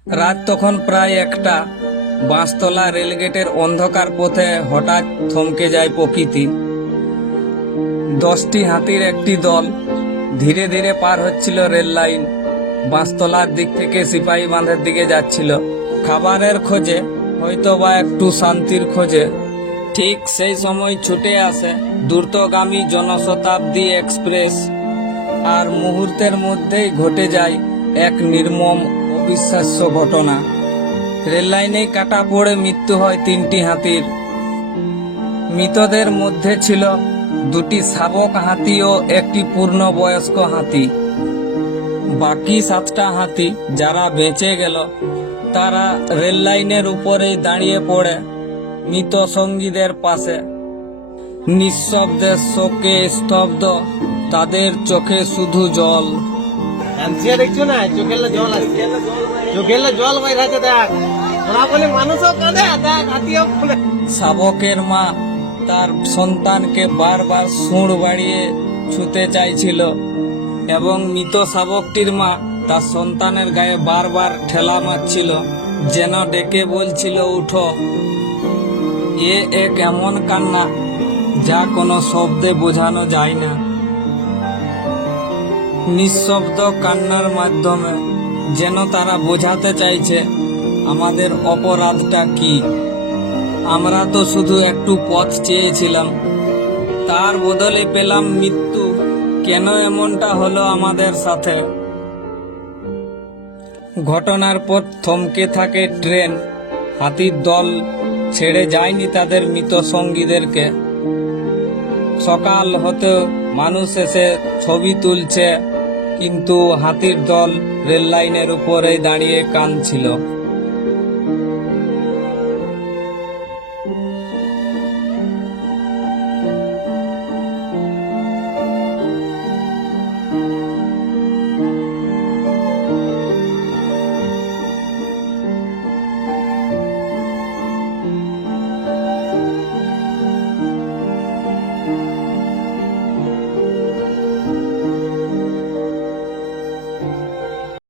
রাত তখন প্রায় 1টা। বাঁশতলা রেলগেটের অন্ধকার পথে হঠাৎ থমকে যায় প্রকৃতি। 10টি হাতির একটি দল ধীরে ধীরে পার হচ্ছিল রেল লাইন। বাঁশতলার দিক থেকে সিপাহী বাঁধের দিকে যাচ্ছিল, খাবারের খোঁজে, হয়তো বা একটু শান্তির খোঁজে। ঠিক সেই সময় ছুটে আসে দ্রুতগামী জনশতাব্দী এক্সপ্রেস, আর মুহূর্তের মধ্যেই ঘটে যায় এক নির্মম অবিশ্বাস্য ঘটনা। রেল লাইনেই কাটা পড়ে মৃত্যু হয় 3টি হাতির। মৃতদের মধ্যে ছিল 2টি শাবক হাতি ও একটি পূর্ণবয়স্ক হাতি। বাকি 7টা হাতি যারা বেঁচে গেল তারা রেল লাইনের উপরেই দাঁড়িয়ে পড়ে মৃত সঙ্গীদের পাশে, নিঃশব্দে শোকে স্তব্ধ, তাদের চোখে শুধু জল। দেখছো না, চোখের জল আসছে, চোখের জল বাইরাছে, দেখ ওরা বলে মানুষও কাঁদে, দেখ হাতিও বলে। শাবকের মা তার সন্তানকে বারবার সুঁড় বাড়িয়ে ছুঁতে চাইছিল, এবং মৃত শাবকটির মা তার সন্তানের গায়ে বারবার ঠেলা মারছিল, যেন ডেকে বলছিল উঠো। এক এমন কান্না যা কোনো শব্দে বোঝানো যায় না। নিঃশব্দ কান্নার মাধ্যমে যেন তারা বোঝাতে চাইছে আমাদের অপরাধটা কি। আমরা তো শুধু একটু পথ চেয়েছিলাম, তার বদলে পেলাম মৃত্যু। কেন এমনটা হলো আমাদের সাথে? ঘটনার পর থমকে থাকে ট্রেন। হাতির দল ছেড়ে যায়নি তাদের মৃত সঙ্গীদেরকে। সকাল হতে মানুষ এসে ছবি তুলছে, কিন্তু হাতির দল রেল লাইনের উপরেই দাঁড়িয়ে কাঁদছিল।